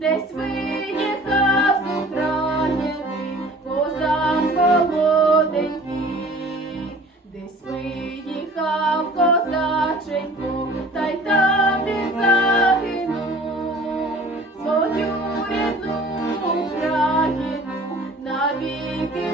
десь виїхав з України, козак молоденький, десь виїхав козаченько, та й там він загинув свою рідну Україну навіки.